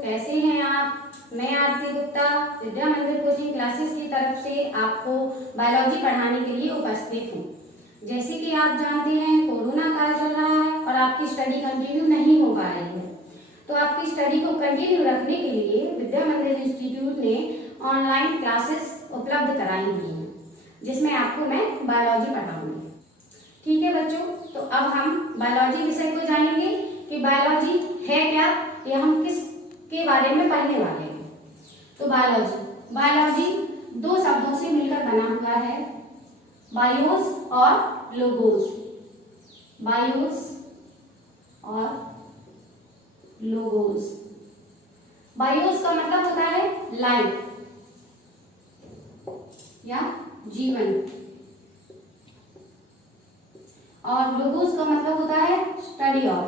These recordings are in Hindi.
कैसे हैं आप? मैं आरती गुप्ता विद्या मंदिर कोचिंग क्लासेस की तरफ से आपको बायोलॉजी पढ़ाने के लिए उपस्थित हूँ। जैसे कि आप जानते हैं कोरोना काल चल रहा है और आपकी स्टडी कंटिन्यू नहीं हो पा रही है, तो आपकी स्टडी को कंटिन्यू रखने के लिए विद्या मंदिर इंस्टीट्यूट ने ऑनलाइन क्लासेस उपलब्ध कराई हुई हैं, जिसमें आपको मैं बायोलॉजी पढ़ाऊंगी। ठीक है बच्चों, तो अब हम बायोलॉजी विषय को जानेंगे कि बायोलॉजी है क्या, या हम किस के बारे में पढ़ने वाले हैं। तो बायोलॉजी दो शब्दों से मिलकर बना हुआ है, बायोस और लोगोस। बायोस और लोगोस। बायोस का मतलब होता है लाइफ या जीवन, और लोगोस का मतलब होता है स्टडी ऑफ,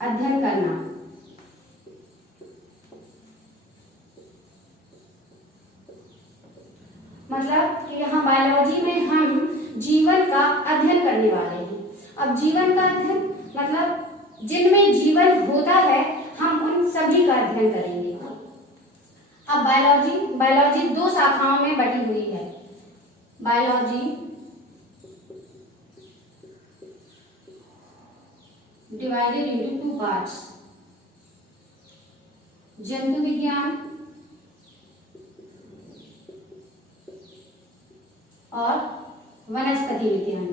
अध्ययन करना। मतलब कि यहाँ बायोलॉजी में हम जीवन का अध्ययन करने वाले हैं। अब जीवन का अध्ययन मतलब जिनमें जीवन होता है हम उन सभी का अध्ययन करेंगे। अब बायोलॉजी दो शाखाओं में बटी हुई है। Biology divided into two parts, जंतु विज्ञान और वनस्पति विज्ञान।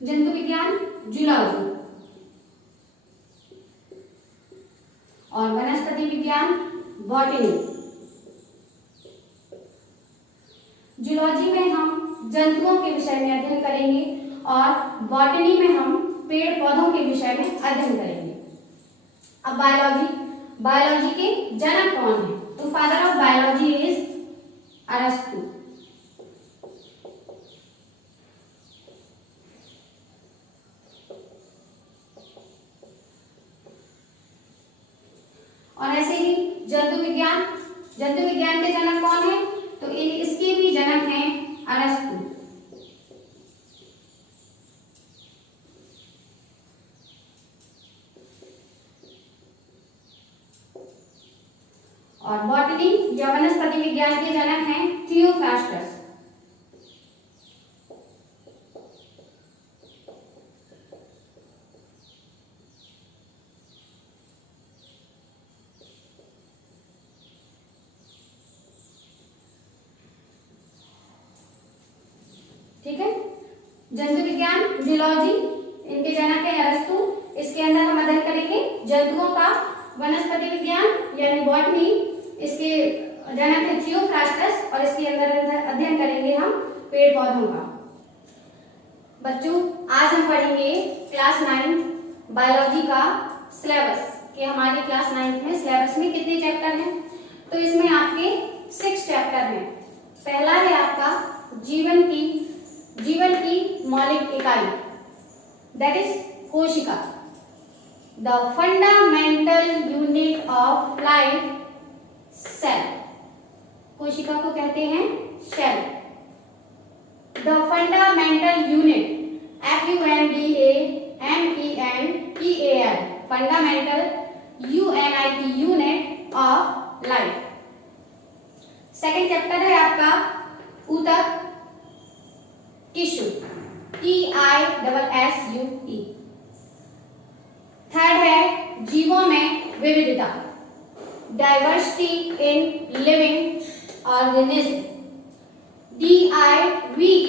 जंतु विज्ञान जूलॉजी और वनस्पति विज्ञान बॉटनी। जूलॉजी में हम जंतुओं के विषय में अध्ययन करेंगे और बॉटनी में हम पेड़ पौधों के विषय में अध्ययन करेंगे। अब बायोलॉजी के जनक कौन है? तो फादर ऑफ बायोलॉजी इज अरस्तु। और ऐसे ही जंतु विज्ञान के जनक कौन है? तो इसके भी जनक हैं अरस्तु। और बॉटनी या वनस्पति विज्ञान के जनक हैं थियोफ्रास्टस। ठीक है, जंतु विज्ञान जूलॉजी इनके जनक है अरस्तु। इसके अंदर हम अध्ययन करेंगे जंतुओं का। वनस्पति विज्ञान यानी बॉटनी, इसके जनक है थियोफ्रास्टस और इसके अंदर अध्ययन करेंगे हम पेड़ पौधों का। बच्चों, आज हम पढ़ेंगे क्लास 9 बायोलॉजी का सिलेबस कि हमारे क्लास 9 में सिलेबस में कितने चैप्टर हैं। तो इसमें आपके 6 चैप्टर हैं। पहला है आपका जीवन की मौलिक इकाई, दैट इज कोशिका, the fundamental unit of life, cell. कोशिका को कहते हैं cell. The fundamental unit, FUNDAMENTAL, fundamental unit of life. Second chapter है आपका ऊतक, टिश्यू, TISSUE। थर्ड है जीवों में विविधता, diversity in living organism, DIVERSITY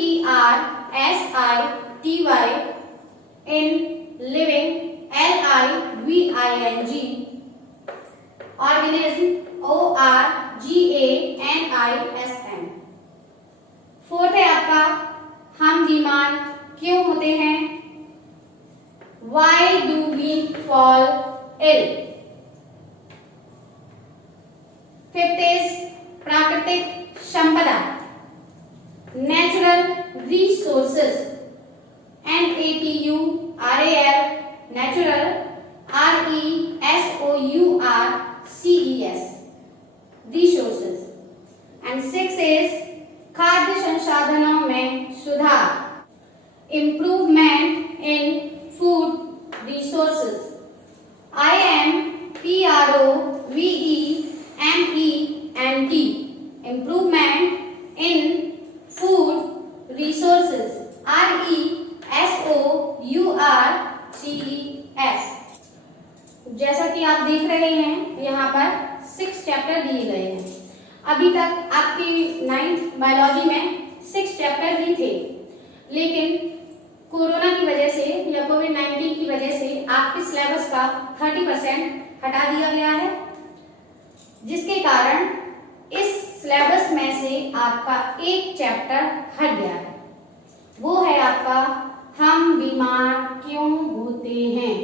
in living, LIVING organism, ORGANISM। Fourth है आपका हम बीमार क्यों होते हैं, Why do we fall ill? Fifth is प्राकृतिक संपदा, natural resources, NATURAL, natural, RESOURCES, resource. And 6 is खाद्य संसाधनों में सुधार, improvement in food resources, IMPROVEMENT, improvement in food resources, RESOURCES। जैसा कि आप देख रहे हैं यहाँ पर 6 चैप्टर दिए गए हैं। अभी तक आपकी 9th बायोलॉजी में 6 चैप्टर ही थे, लेकिन कोरोना की वजह से या कोविड-19 की वजह से आपके सिलेबस का 30% हटा दिया गया है, जिसके कारण इस सिलेबस में से आपका एक चैप्टर हट गया है। वो है आपका हम बीमार क्यों होते हैं।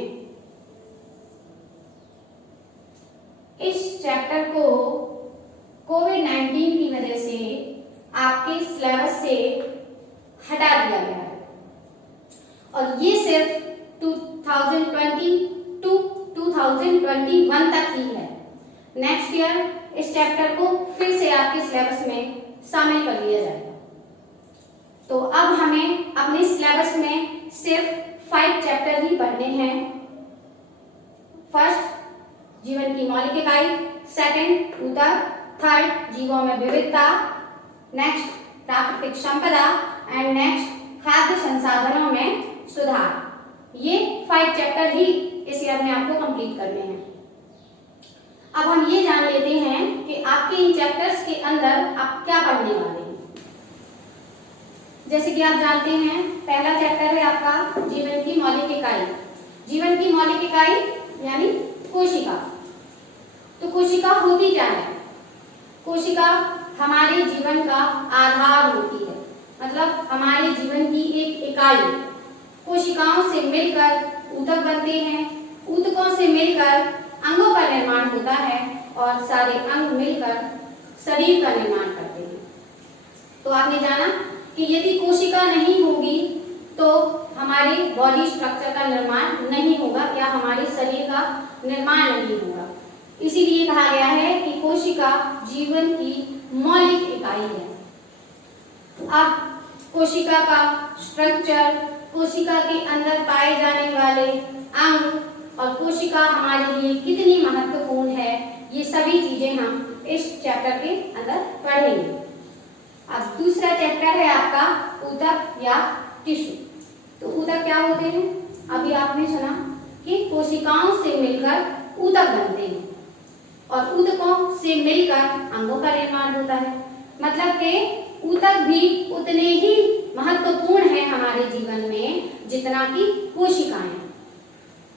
इस चैप्टर को कोविड-19 की वजह से आपके सिलेबस से हटा दिया गया है और ये सिर्फ 2020 to 2021 तक ही है। नेक्स्ट ईयर इस चैप्टर को फिर से आपके सिलेबस में शामिल कर लिया जाएगा। तो अब हमें अपने सिलेबस में सिर्फ 5 चैप्टर ही पढ़ने हैं। फर्स्ट, जीवन की मौलिक इकाई, सेकंड, ऊतक, थर्ड, जीवों में विविधता, नेक्स्ट, प्राकृतिक संपदा एंड नेक्स्ट, खाद्य संसाधनों में सुधार। ये 5 चैप्टर ही इस ईयर में आपको कंप्लीट करने हैं। अब हम ये जान लेते हैं कि आपके इन चैप्टर्स के अंदर आप क्या पढ़ने वाले हैं। जैसे कि आप जानते हैं, पहला चैप्टर है आपका जीवन की मौलिक इकाई। जीवन की मौलिक इकाई यानी कोशिका। तो कोशिका होती क्या है? कोशिका हमारे जीवन का आधार होती है, मतलब हमारे जीवन की एक इकाई। कोशिकाओं से मिलकर ऊतक बनते हैं, ऊतकों से मिलकर अंगों का निर्माण होता है और सारे अंग मिलकर शरीर का निर्माण करते हैं। तो आपने जाना कि यदि कोशिका नहीं होगी तो हमारे बॉडी स्ट्रक्चर का निर्माण नहीं होगा, या हमारे शरीर का निर्माण नहीं होगा। इसीलिए कहा गया है कि कोशिका जीवन की मौलिक इकाई है। अब कोशिका का स्ट्रक्चर, कोशिका के अंदर पाए जाने वाले अंग और कोशिका हमारे लिए कितनी महत्वपूर्ण है, ये सभी चीजें हम इस चैप्टर के अंदर पढ़ेंगे। अब दूसरा चैप्टर है आपका ऊतक या टिश्यू। तो ऊतक क्या होते हैं? अभी आपने सुना कि कोशिकाओं से मिलकर ऊतक बनते हैं और ऊतकों से मिलकर अंगों का निर्माण होता है। मतलब कि ऊतक भी उतने ही महत्वपूर्ण है हमारे जीवन में जितना कि कोशिकाएं।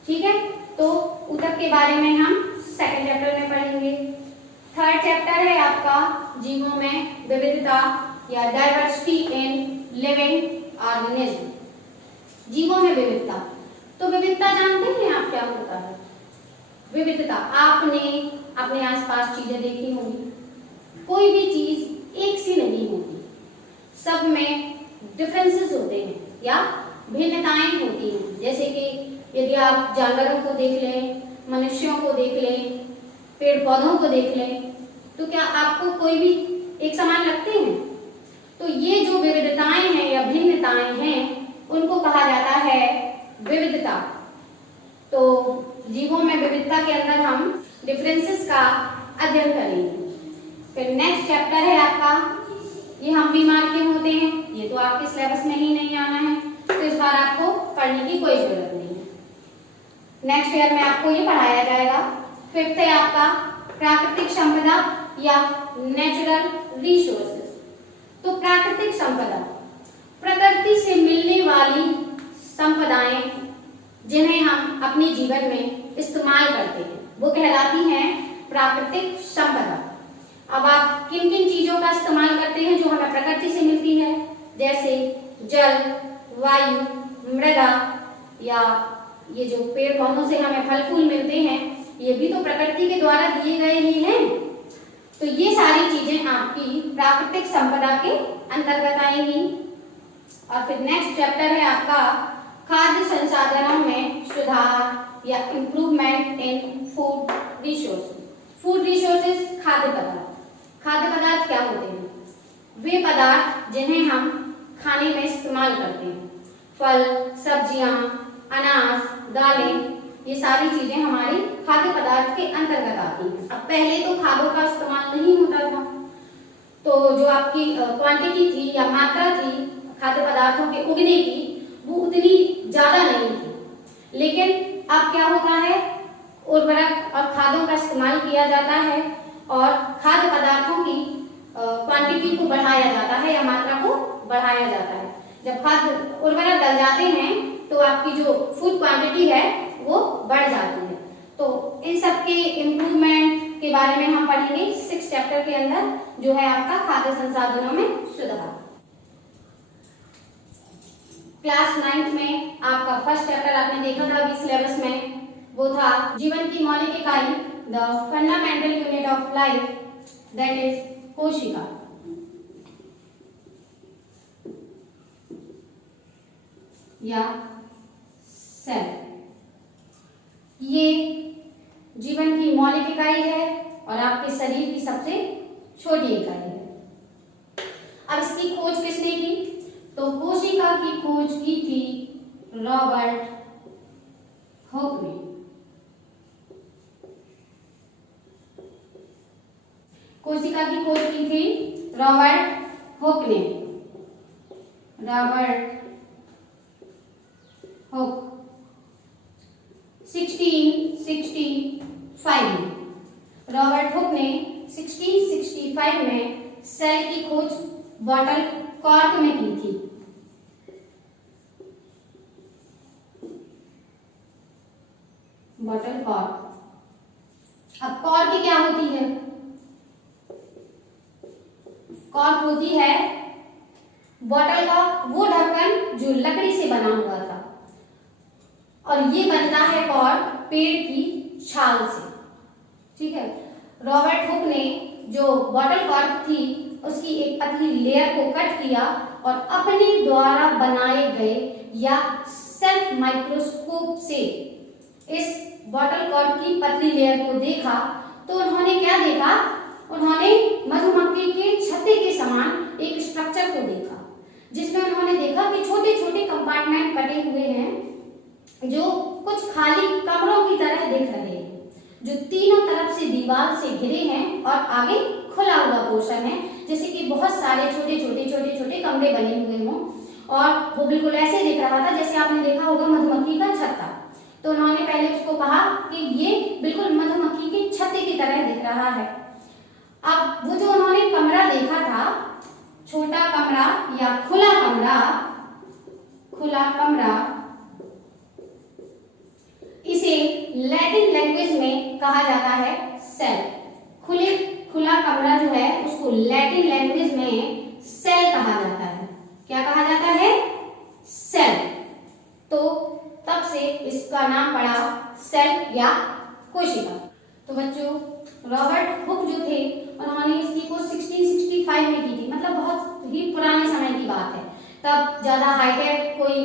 ठीक है, तो ऊतक के बारे में हम सेकंड चैप्टर में पढ़ेंगे। थर्ड चैप्टर है आपका जीवों में विविधता या डाइवर्सिटी इन लिविंग ऑर्गेनिज्म। जीवों में विविधता। तो विविधता जानते हैं आप क्या होता है? विविधता, आपने अपने आसपास चीजें देखी होंगी। कोई भी चीज एक सी नहीं होती, सब में डिफरेंसेस होते हैं या भिन्नताएं होती हैं। जैसे कि यदि आप जानवरों को देख लें, मनुष्यों को देख लें, पेड़ पौधों को देख लें, तो क्या आपको कोई भी एक समान लगते हैं? तो ये जो विविधताएं हैं या भिन्नताएं हैं, उनको कहा जाता है विविधता। तो जीवों में विविधता के अंदर हम डिफरेंसेस का अध्ययन करेंगे। फिर नेक्स्ट चैप्टर है आपका ये हम बीमार क्यों होते हैं। ये तो आपके सिलेबस में ही नहीं आना है, तो इस बार आपको पढ़ने की कोई जरूरत नहीं है। नेक्स्ट ईयर में आपको ये पढ़ाया जाएगा। फिफ्थ है आपका प्राकृतिक संपदा या नेचुरल रिसोर्सेज। तो प्राकृतिक संपदा, प्रकृति से मिलने वाली संपदाएं जिन्हें हम अपने जीवन में इस्तेमाल करते हैं, वो कहलाती हैं प्राकृतिक संपदा। अब आप किन किन चीजों का इस्तेमाल करते हैं जो हमें प्रकृति से मिलती है? जैसे जल, वायु, मृदा, या ये जो पेड़ पौधों से हमें फल फूल मिलते हैं, ये भी तो प्रकृति के द्वारा दिए गए ही हैं। तो ये सारी चीजें आपकी प्राकृतिक संपदा के अंतर्गत आएंगी। और फिर नेक्स्ट चैप्टर है आपका खाद्य संसाधनों में सुधार या improvement in food resources. Food resources खाद्य पदार्थ। खाद्य पदार्थ क्या होते हैं? वे पदार्थ जिन्हें हम खाने में इस्तेमाल करते हैं। फल, सब्जियां, अनाज, दालें, ये सारी चीजें हमारी खाद्य पदार्थ के अंतर्गत आती हैं। अब पहले तो खादों का इस्तेमाल नहीं होता था, तो जो आपकी क्वांटिटी थी या मात्रा थी खाद्य पदार्थों के उगने की, वो उतनी ज्यादा नहीं थी। लेकिन अब क्या होता है, उर्वरक और खादों का इस्तेमाल किया जाता है और खाद्य पदार्थों की क्वांटिटी को बढ़ाया जाता है या मात्रा को बढ़ाया जाता है। जब खाद्य उर्वरक डल जाते हैं तो आपकी जो फूड क्वांटिटी है वो बढ़ जाती है। तो इन सब के इम्प्रूवमेंट के बारे में हम पढ़ेंगे 6 चैप्टर के अंदर, जो है आपका खाद्य संसाधनों में सुधार। क्लास 9th में आपका फर्स्ट चैप्टर आपने देखा था अभी सिलेबस में, वो था जीवन की मौलिक इकाई, the fundamental unit of life, that is कोशिका। या सेल। ये जीवन की मौलिक इकाई है और आपके शरीर की सबसे छोटी इकाई है। अब इसकी खोज किसने की? तो कोशिका की खोज की थी रॉबर्ट हुक ने। कोशिका की खोज की थी रॉबर्ट हुक ने। रॉबर्ट हुक 1665 में, रॉबर्ट हुक ने 1665 में सेल की खोज बॉटल कॉर्क में की थी। Bottle cork. अब कॉर्क क्या होती है? कॉर्क होती है बॉटल का वो ढक्कन जो लकड़ी से बना हुआ था, और ये बनता है कॉर्क पेड़ की छाल से। ठीक है, रॉबर्ट हुक ने जो बॉटल कॉर्क थी उसकी एक पतली लेयर को कट किया और अपने द्वारा बनाए गए या सेल्फ माइक्रोस्कोप से इस बॉटल कॉर्क की पतली लेयर को देखा। तो उन्होंने क्या देखा? उन्होंने मधुमक्खी के छत्ते के समान एक स्ट्रक्चर को देखा, जिसमें उन्होंने देखा कि छोटे छोटे कंपार्टमेंट कटे हुए हैं जो कुछ खाली कमरों की तरह दिख रहे हैं, जो तीनों तरफ से दीवार से घिरे हैं और आगे खुला हुआ पोर्शन है, जैसे कि बहुत सारे छोटे छोटे कमरे बने हुए हों, और वो बिल्कुल ऐसे दिख रहा था जैसे आपने देखा होगा मधुमक्खी का छत्ता। तो उन्होंने पहले उसको कहा कि ये बिल्कुल मधुमक्खी के छत्ते की तरह दिख रहा है। अब वो जो उन्होंने कमरा देखा था, छोटा कमरा या खुला कमरा, इसे लैटिन लैंग्वेज में कहा जाता है सेल। खुला कमरा जो है उसको लैटिन लैंग्वेज में सेल कहा जाता है। क्या कहा जाता है? सेल। तो तब से इसका नाम पड़ा सेल या कोशिका। तो बच्चों, रॉबर्ट हुक जो थे उन्होंने इसकी खोज 1665 में की थी, मतलब बहुत ही पुराने समय की बात है। तब ज्यादा हाईटेक कोई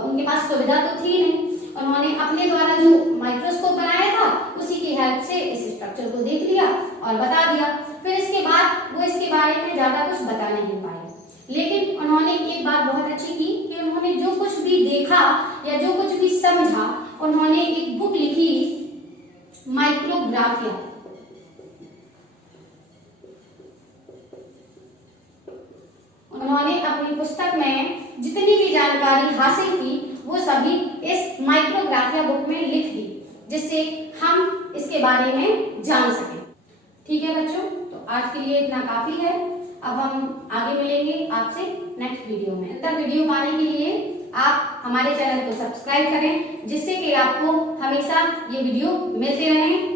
उनके पास सुविधा तो थी नहीं। उन्होंने अपने द्वारा जो माइक्रोस्कोप बनाया था उसी की हेल्प से इस स्ट्रक्चर को देख लिया और बता दिया। फिर इसके बाद वो इसके बारे में ज्यादा कुछ बता नहीं पाए। लेकिन उन्होंने एक बात बहुत अच्छी की कि उन्होंने जो कुछ भी देखा या जो कुछ भी समझा, उन्होंने एक बुक लिखी, माइक्रोग्राफिया। उन्होंने अपनी पुस्तक में जितनी भी जानकारी हासिल की वो सभी इस माइक्रोग्राफिया बुक में लिख दी, जिससे हम इसके बारे में जान सकें। ठीक है बच्चों, तो आज के लिए इतना काफी है। अब हम आगे मिलेंगे आपसे नेक्स्ट वीडियो में। बेहतर वीडियो पाने के लिए आप हमारे चैनल को सब्सक्राइब करें, जिससे कि आपको हमेशा ये वीडियो मिलते रहें।